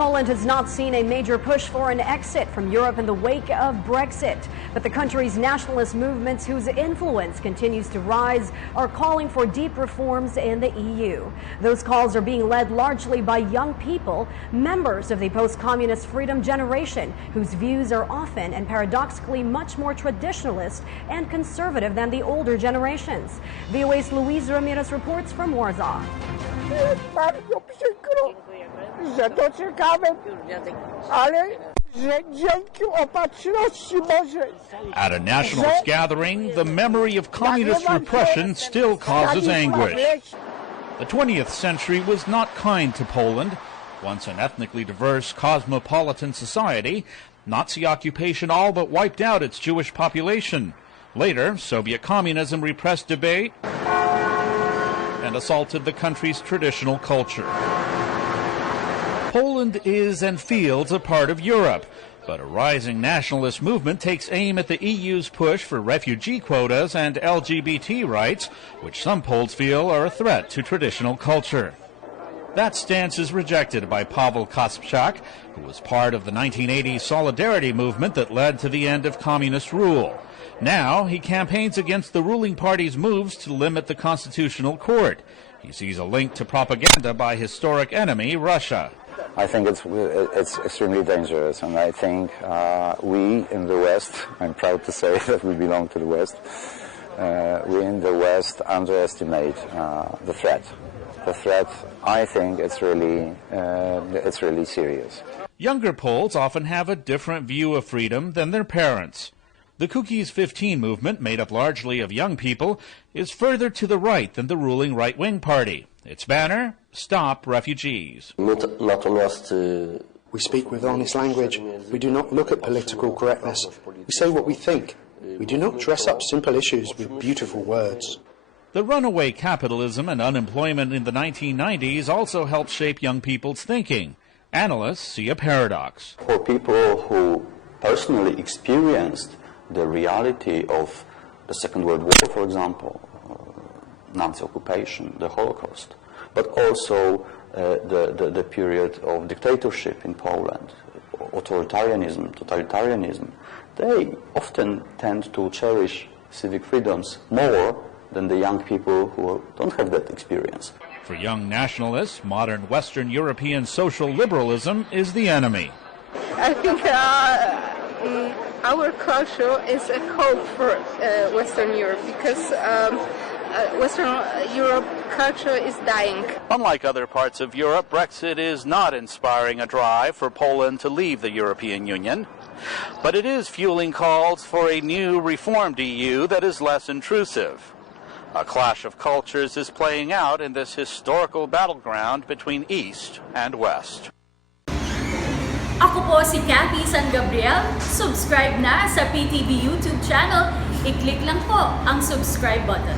Poland has not seen a major push for an exit from Europe in the wake of Brexit. But the country's nationalist movements, whose influence continues to rise, are calling for deep reforms in the EU. Those calls are being led largely by young people, members of the post-communist freedom generation, whose views are often and paradoxically much more traditionalist and conservative than the older generations. VOA's Luis Ramirez reports from Warsaw. Bardzo przykro, że doczekałem, ale że dzięki opatrzności Bożej. At a nationalist gathering, the memory of communist repression still causes anguish. The 20th century was not kind to Poland. Once an ethnically diverse, cosmopolitan society, Nazi occupation all but wiped out its Jewish population. Later, Soviet communism repressed debate and assaulted the country's traditional culture. Poland is and feels a part of Europe, but a rising nationalist movement takes aim at the EU's push for refugee quotas and LGBT rights, which some Poles feel are a threat to traditional culture. That stance is rejected by Paweł Kasprzak, who was part of the 1980 Solidarity movement that led to the end of communist rule. Now he campaigns against the ruling party's moves to limit the Constitutional Court. He sees a link to propaganda by historic enemy Russia. I think it's extremely dangerous, and I think we in the West, I'm proud to say that we belong to the West, we in the West underestimate the threat. The threat, I think, it's really serious. Younger Poles often have a different view of freedom than their parents. The Cookies 15 movement, made up largely of young people, is further to the right than the ruling right-wing party. Its banner, Stop Refugees. We speak with honest language. We do not look at political correctness. We say what we think. We do not dress up simple issues with beautiful words. The runaway capitalism and unemployment in the 1990s also helped shape young people's thinking. Analysts see a paradox. For people who personally experienced the reality of the Second World War, for example, Nazi occupation, the Holocaust, but also the period of dictatorship in Poland, authoritarianism, totalitarianism, they often tend to cherish civic freedoms more than the young people who don't have that experience. For young nationalists, modern Western European social liberalism is the enemy. I think our culture is a hope for Western Europe because Western Europe culture is dying. Unlike other parts of Europe, Brexit is not inspiring a drive for Poland to leave the European Union, but it is fueling calls for a new reformed EU that is less intrusive. A clash of cultures is playing out in this historical battleground between East and West. Ako po si Cathy San Gabriel. Subscribe na sa PTV YouTube channel. I-click lang po ang subscribe button.